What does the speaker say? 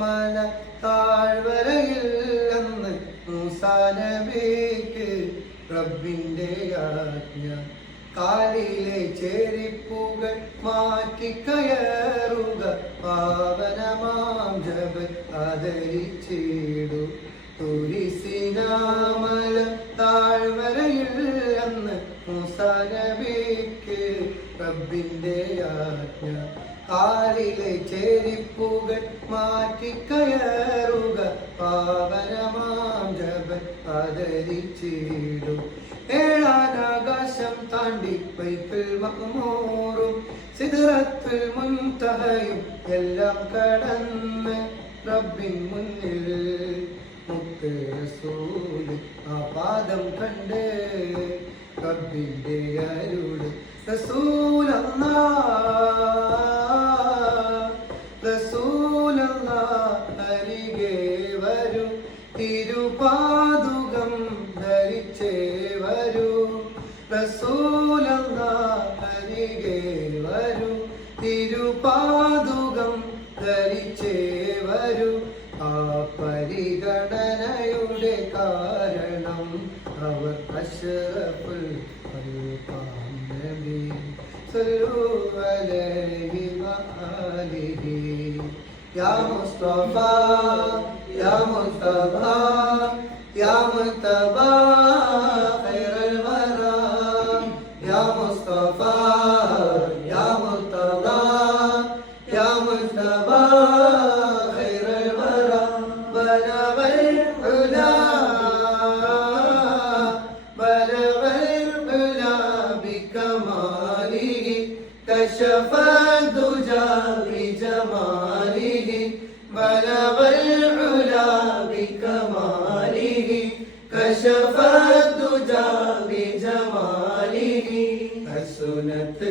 മല താഴ്വരയിൽ അന്ന് മൂസാ നബിക്ക് റബ്ബിന്റെ ആജ്ഞ. കാലിലെ ചെരിപ്പുകൾ മാറ്റി കയറുക, പാവനമാം ജബൽ ആദരിച്ചിടു. തുരിസിനാമല താഴ്വരയിൽ അന്ന് മൂസാ നബിക്ക് റബ്ബിന്റെ ആജ്ഞ. കാലിലെ ചെരിപ്പുകൾ മാറ്റി കയറുക, പാവനമാം ജബൽ ആദരിച്ചിടു. ഏഴാനാകാശം താണ്ടി ബൈത്തുൽ മഅ്മൂറും സിദ്റത്തുൽ മുൻതഹയും എല്ലാം കടന്ന് റബ്ബിൻ മുന്നിൽ മുത്ത് റസൂൽ ആ പാദം കണ്ട് റബ്ബിന്റെ അരുള്. റസൂലല്ലാഹ് അരികെ വരൂ, തിരുപാദുകം ധരിച്ചേ വരൂ. റസൂലല്ലാഹ് അരികെ വരൂ, തിരുപാദുകം ധരിച്ചേ വരൂ. ആ പരിഗണനയുടെ കാരണം അവർ അഷ്റഫുൽ ഖൽഖാം നബി സല്ലു അലൈഹി വആലിഹി. യാ മുസ്തഫ യാ മുസ്തഫ യാ മുസ്തഫ ഖൈറുൽ വറാ. യാ മുസ്തഫ യാ മുസ്തഫ യാ മുസ്തഫ ഖൈറുൽ വറാ. ബലഗൽ ഉലാ ബലഗൽ ഉലാ ബികമാലിഹി കശഫ ദുജാ ബിജമാലിഹി. ബലഗൽ ഉലാ ബികമാലിഹി കശഫ ദുജാ ബിജമാലിഹി. ഹസുനത്